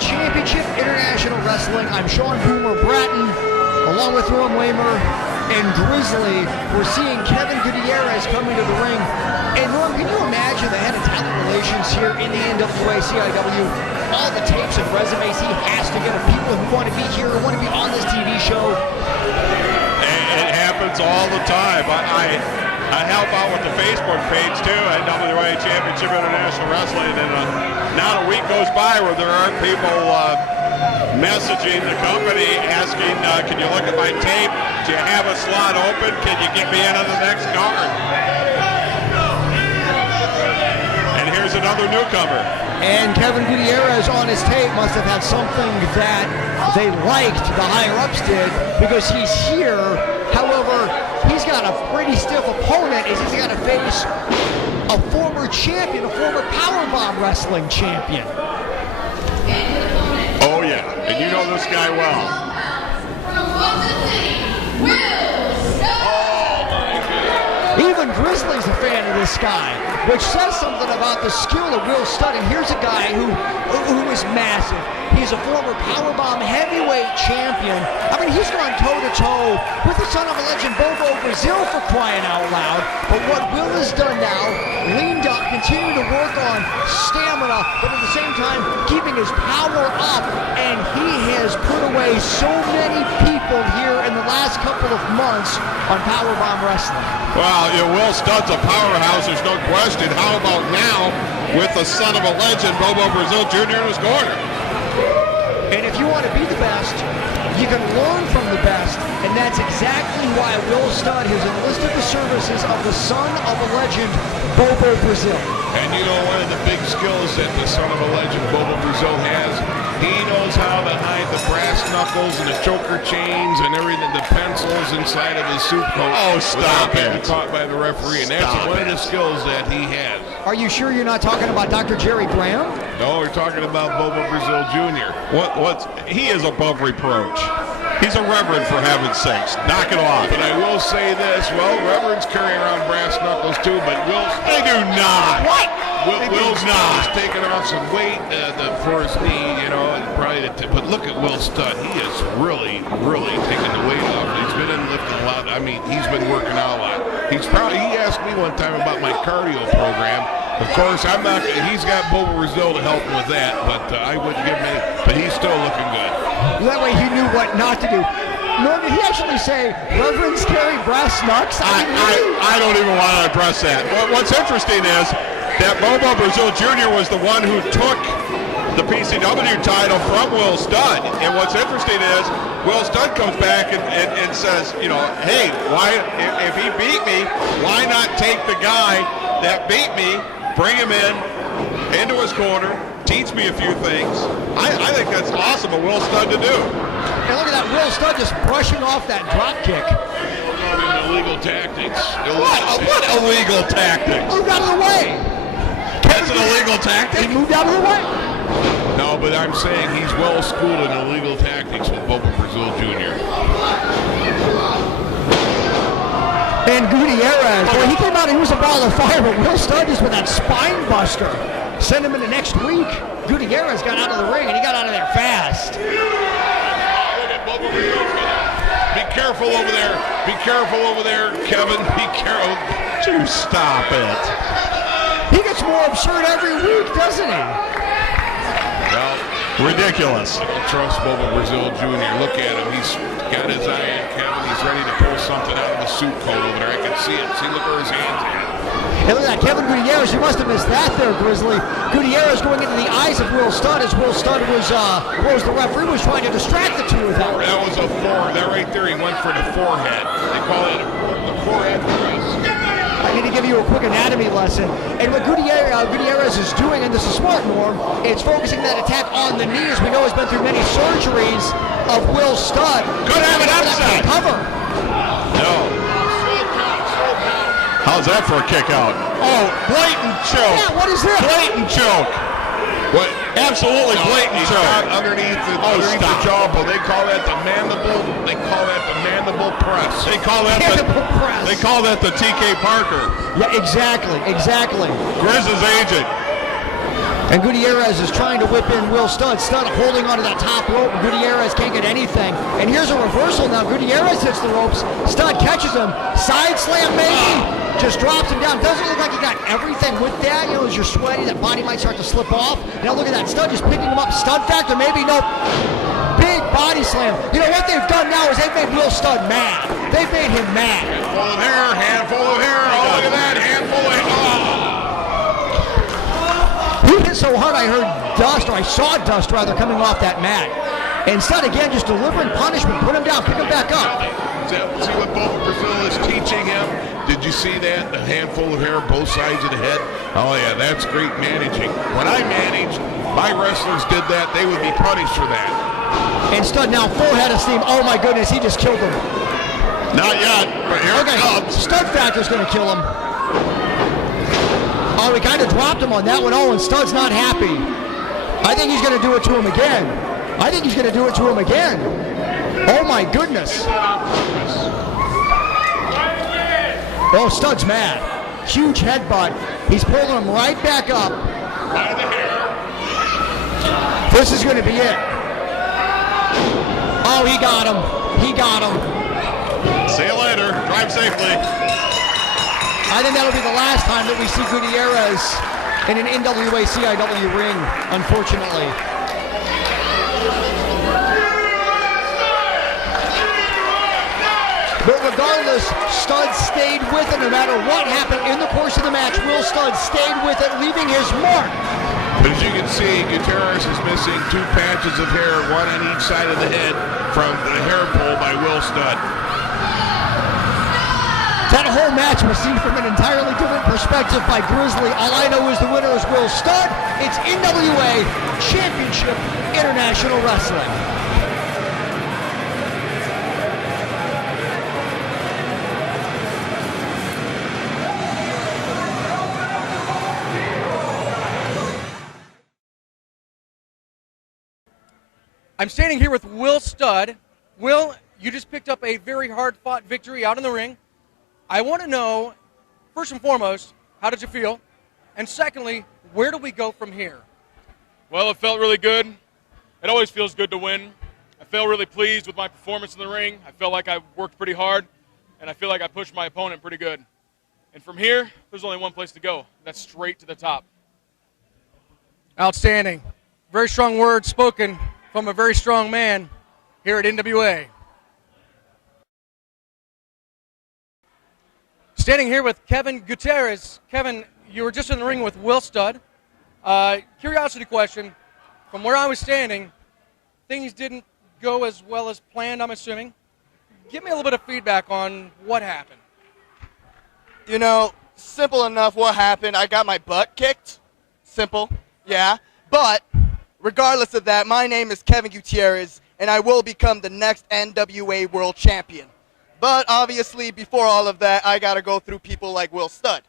Championship International Wrestling. I'm Sean Boomer Bratton, along with Norm Waymer and Grizzly. We're seeing Kevin Gutierrez coming to the ring. And Norm, can you imagine the head of talent relations here in the NWA CIW? All the tapes and resumes he has to get of people who want to be here, who want to be on this TV show. It happens all the time. I help out with the Facebook page too at NWA Championship International Wrestling, and not a week goes by where there aren't people messaging the company asking, can you look at my tape? Do you have a slot open? Can you get me into the next card? And here's another newcomer. And Kevin Gutierrez on his tape must have had something that they liked, the higher-ups did, because he's here. However, he's got a pretty stiff opponent as he's got to face a former champion, a former powerbomb wrestling champion. Oh, yeah. And you know this guy well. Even Grizzly's a fan of this guy, which says something about the skill of Will Studd. And here's a guy who is massive. He's a former powerbomb heavyweight champion. I mean, he's gone toe-to-toe with the son of a legend, Bobo Brazil, for crying out loud. But what Will has done now, leaned up, continued to work on stamina, but at the same time, keeping his power up. And he has put away so many people here in the last couple of months on powerbomb wrestling. Well, Will Studd's a powerhouse, there's no question. How about now with the son of a legend, Bobo Brazil Jr. in his corner? And if you want to be the best, you can learn from the best, and that's exactly why Will Studd has enlisted the services of the son of a legend, Bobo Brazil. And you know, one of the big skills that the son of a legend, Bobo Brazil, has, he knows how to hide the brass knuckles and the choker chains and everything, the pencils inside of his suit coat. Oh, stop it. Being caught by the referee, and that's one of the skills that he has. Are you sure you're not talking about Dr. Jerry Graham? No, we're talking about Bobo Brazil Jr. He is above reproach. He's a reverend, for heaven's sakes. Knock it off. But I will say this, well, reverends carry around brass knuckles too, but They do not. What? Will's not taking off some weight for his knee, you know, and probably. But look at Will Studd. He is really, really taking the weight off. He's been in lifting a lot. I mean, he's been working out a lot. He asked me one time about my cardio program. Of course, I'm not. He's got Bobo Brazil to help him with that, but I wouldn't give him any. But he's still looking good. That way he knew what not to do. Nor did he actually say, reverends carry brass knucks? I don't even want to address that. What's interesting is that Bobo Brazil Jr. was the one who took the PCW title from Will Studd. And what's interesting is Will Studd comes back and says, you know, hey, why if he beat me, why not take the guy that beat me, bring him into his corner, teach me a few things. I think that's awesome of Will Studd to do. And look at that, Will Studd just brushing off that drop kick. Illegal tactics. What illegal tactics? Moved out of the way. That's an illegal tactic? He moved out of the way. No, but I'm saying he's well schooled in illegal tactics with Bobo Brazil Jr. And Gutierrez, boy, he came out and he was a ball of fire, but Will Studd just with that spine buster sent him into next week. Gutierrez got out of the ring, and he got out of there fast. Be careful over there. Be careful over there, Kevin. Be careful. You stop it. He gets more absurd every week, doesn't he? Well, ridiculous. I don't trust Bobo Brazil Jr. Look at him. He's got his eye on Kevin. He's ready to pull something out of his suit coat over there. I can see it. See, look where his hands at. Hey, look at that, Kevin Gutierrez. You must have missed that there, Grizzly. Gutierrez going into the eyes of Will Studd as Will Studd was the referee was trying to distract the two of them. That was a forehead. That right there, he went for the forehead. They call it the forehead press. I need to give you a quick anatomy lesson. And what Gutierrez is doing, and this is smart, Norm, it's focusing that attack on the knee, as we know has been through many surgeries of Will Studd. Could have an upset. Cover. No. How's that for a kick out? Oh, blatant choke. Yeah, what is this? Blatant choke. What? Absolutely blatant choke. Underneath the jawbone. They call that the mandible. They call that the mandible press. They call that They call that the TK Parker. Yeah, exactly. Grizz's agent. And Gutierrez is trying to whip in Will Studd. Studd holding onto that top rope. Gutierrez can't get anything. And here's a reversal now. Gutierrez hits the ropes. Studd catches him. Side slam maybe. Just drops him down. Doesn't look like he got everything with that. You know, as you're sweaty, that body might start to slip off. Now look at that. Studd just picking him up. Studd factor, maybe. Nope. Big body slam. You know what they've done now is they've made Will Studd mad. They've made him mad. Handful of hair, handful of hair. Oh, look at that. Handful of hair. Oh. He hit so hard I heard dust, or I saw dust rather, coming off that mat. And Studd again just delivering punishment. Put him down, pick him back up. See what Bobo Brazil is teaching him? Did you see that? A handful of hair, both sides of the head. Oh yeah, that's great managing. When I managed, my wrestlers did that, they would be punished for that. And Studd now full head of steam. Oh my goodness, he just killed him. Not yet, but here it comes. Studd factor's gonna kill him. Oh, he kind of dropped him on that one. Oh, and Studd's not happy. I think he's gonna do it to him again. I think he's gonna do it to him again. Oh my goodness. Oh, Studd's mad. Huge headbutt. He's pulling him right back up. By the hair. This is gonna be it. Oh, he got him. He got him. See you later. Drive safely. I think that'll be the last time that we see Gutierrez in an NWA CIW ring, unfortunately. But regardless, Studd stayed with it no matter what happened in the course of the match. Will Studd stayed with it, leaving his mark. But as you can see, Gutierrez is missing 2 patches of hair, one on each side of the head from the hair pull by Will Studd. That whole match was seen from an entirely different perspective by Grizzly. All I know is the winner is Will Studd. It's NWA Championship International Wrestling. I'm standing here with Will Studd. Will, you just picked up a very hard-fought victory out in the ring. I want to know, first and foremost, how did you feel? And secondly, where do we go from here? Well, it felt really good. It always feels good to win. I felt really pleased with my performance in the ring. I felt like I worked pretty hard, and I feel like I pushed my opponent pretty good. And from here, there's only one place to go. That's straight to the top. Outstanding. Very strong words spoken from a very strong man here at NWA. Standing here with Kevin Gutierrez. Kevin, you were just in the ring with Will Studd. Curiosity question. From where I was standing, things didn't go as well as planned, I'm assuming. Give me a little bit of feedback on what happened. You know, simple enough what happened. I got my butt kicked. Simple, yeah. But regardless of that, my name is Kevin Gutierrez, and I will become the next NWA World Champion. But obviously, before all of that, I got to go through people like Will Studd.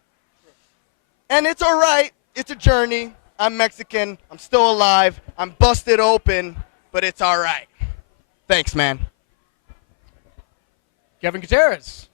And it's all right. It's a journey. I'm Mexican. I'm still alive. I'm busted open, but it's all right. Thanks, man. Kevin Gutierrez.